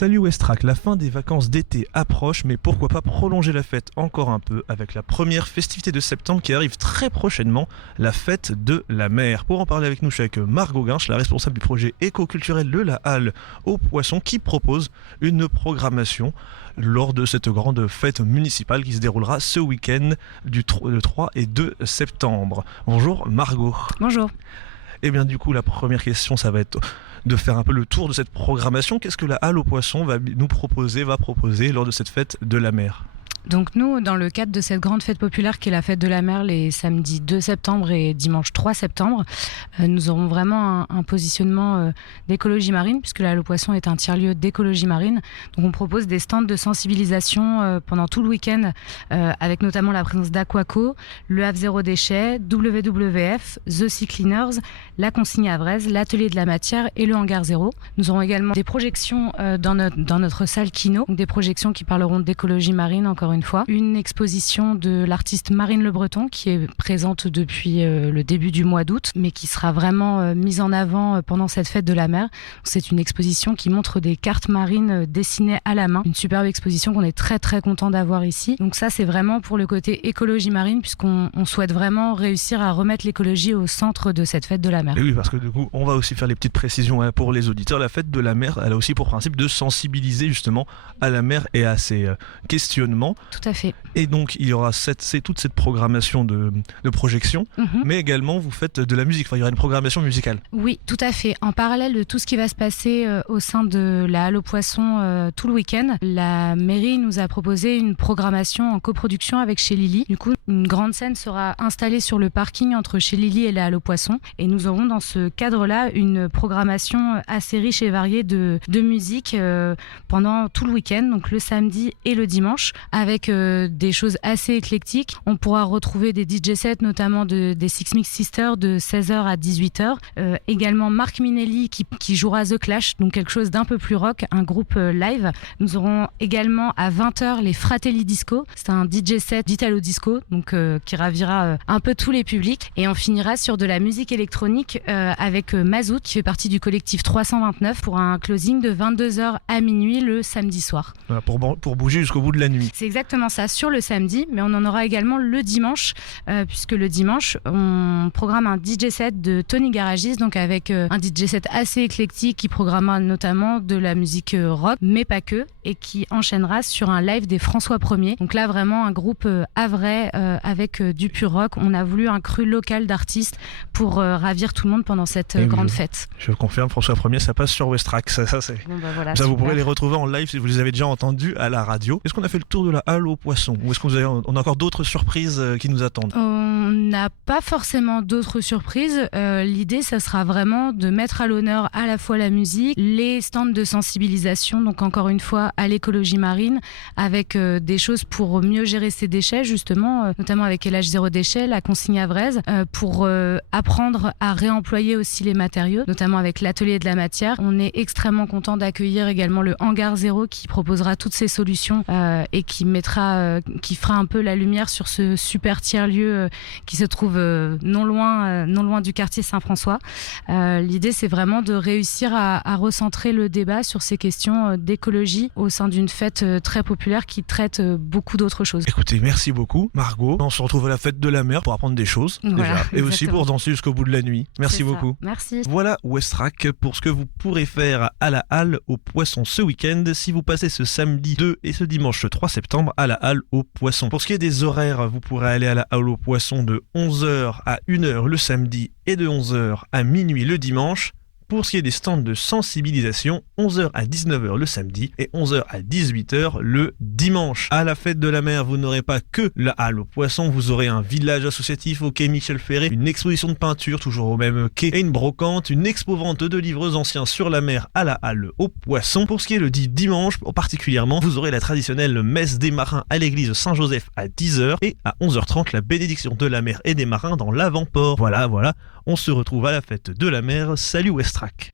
Salut Westrack, la fin des vacances d'été approche, mais pourquoi pas prolonger la fête encore un peu avec la première festivité de septembre qui arrive très prochainement, la fête de la mer. Pour en parler avec nous, je suis avec Margot Guinche, la responsable du projet éco-culturel de la Halle aux Poissons, qui propose une programmation lors de cette grande fête municipale qui se déroulera ce week-end du 3 et 2 septembre. Bonjour Margot. Bonjour. Et bien du coup, la première question, ça va être de faire un peu le tour de cette programmation. Qu'est-ce que la Halle aux Poissons va proposer lors de cette fête de la mer ? Donc nous, dans le cadre de cette grande fête populaire qui est la fête de la mer les samedis 2 septembre et dimanche 3 septembre, nous aurons vraiment un positionnement d'écologie marine, puisque la Halle aux Poissons est un tiers-lieu d'écologie marine. Donc on propose des stands de sensibilisation pendant tout le week-end, avec notamment la présence d'Aquaco, le Havre Zéro Déchet, WWF, The Sea Cleaners, la Consigne Havraise, l'Atelier de la Matière et le Hangar Zéro. Nous aurons également des projections dans notre salle Kino, donc des projections qui parleront d'écologie marine encore une fois. Une exposition de l'artiste Marine Le Breton qui est présente depuis le début du mois d'août, mais qui sera vraiment mise en avant pendant cette fête de la mer. C'est une exposition qui montre des cartes marines dessinées à la main. Une superbe exposition qu'on est très très content d'avoir ici. Donc ça, c'est vraiment pour le côté écologie marine, puisqu'on souhaite vraiment réussir à remettre l'écologie au centre de cette fête de la mer. Et oui, parce que du coup, on va aussi faire les petites précisions pour les auditeurs. La fête de la mer, elle a aussi pour principe de sensibiliser justement à la mer et à ses questionnements. Tout à fait. Et donc il y aura toute cette programmation de projection, mais également vous faites de la musique, il y aura une programmation musicale. Oui, tout à fait. En parallèle de tout ce qui va se passer au sein de la Halle aux Poissons tout le week-end, la mairie nous a proposé une programmation en coproduction avec Chez Lily. Du coup, une grande scène sera installée sur le parking entre Chez Lily et la Halle aux Poissons, et nous aurons dans ce cadre-là une programmation assez riche et variée de musique pendant tout le week-end, donc le samedi et le dimanche, avec des choses assez éclectiques. On pourra retrouver des DJ sets, notamment des Six Mix Sisters de 16h à 18h. Également Marc Minelli qui jouera The Clash, donc quelque chose d'un peu plus rock, un groupe live. Nous aurons également à 20h les Fratelli Disco. C'est un DJ set d'Italo Disco, donc qui ravira un peu tous les publics. Et on finira sur de la musique électronique avec Mazout, qui fait partie du collectif 329, pour un closing de 22h à minuit le samedi soir. Voilà, pour bouger jusqu'au bout de la nuit. C'est exactement ça sur le samedi, mais on en aura également le dimanche, puisque le dimanche, on programme un DJ set de Tony Garagis, donc avec un DJ set assez éclectique qui programmera notamment de la musique rock, mais pas que, et qui enchaînera sur un live des François 1er. Donc là, vraiment un groupe havrais avec du pur rock. On a voulu un cru local d'artistes pour ravir tout le monde pendant cette grande fête. Je confirme, François 1er, ça passe sur Westrack. Ça, bon, bah voilà, ça vous pourrez les retrouver en live si vous les avez déjà entendus à la radio. Est-ce qu'on a fait le tour de la Halle aux Poissons, ou est-ce qu'on a encore d'autres surprises qui nous attendent ? On n'a pas forcément d'autres surprises. L'idée, ça sera vraiment de mettre à l'honneur à la fois la musique, les stands de sensibilisation, donc encore une fois à l'écologie marine, avec des choses pour mieux gérer ses déchets, justement, notamment avec LH Zéro Déchet, la Consigne Havraise, pour apprendre à réemployer aussi les matériaux, notamment avec l'Atelier de la Matière. On est extrêmement content d'accueillir également le Hangar Zéro qui proposera toutes ces solutions et qui fera un peu la lumière sur ce super tiers-lieu qui se trouve non loin du quartier Saint-François. L'idée, c'est vraiment de réussir à recentrer le débat sur ces questions d'écologie au sein d'une fête très populaire qui traite beaucoup d'autres choses. Écoutez, merci beaucoup Margot. On se retrouve à la fête de la mer pour apprendre des choses, voilà, déjà, et exactement. aussi pour danser jusqu'au bout de la nuit. Merci beaucoup. Merci. Voilà Westrack pour ce que vous pourrez faire à la Halle aux Poissons ce week-end si vous passez ce samedi 2 et ce dimanche 3 septembre à la Halle aux Poissons. Pour ce qui est des horaires, vous pourrez aller à la Halle aux Poissons de 11h à 1h le samedi et de 11h à minuit le dimanche. Pour ce qui est des stands de sensibilisation, 11h à 19h le samedi et 11h à 18h le dimanche. À la fête de la mer, vous n'aurez pas que la Halle aux Poissons, vous aurez un village associatif au quai Michel Ferré, une exposition de peinture toujours au même quai et une brocante, une expo-vente de livres anciens sur la mer à la Halle aux Poissons. Pour ce qui est le dit dimanche, particulièrement, vous aurez la traditionnelle messe des marins à l'église Saint-Joseph à 10h et à 11h30 la bénédiction de la mer et des marins dans l'avant-port. Voilà, on se retrouve à la fête de la mer. Salut Westrack.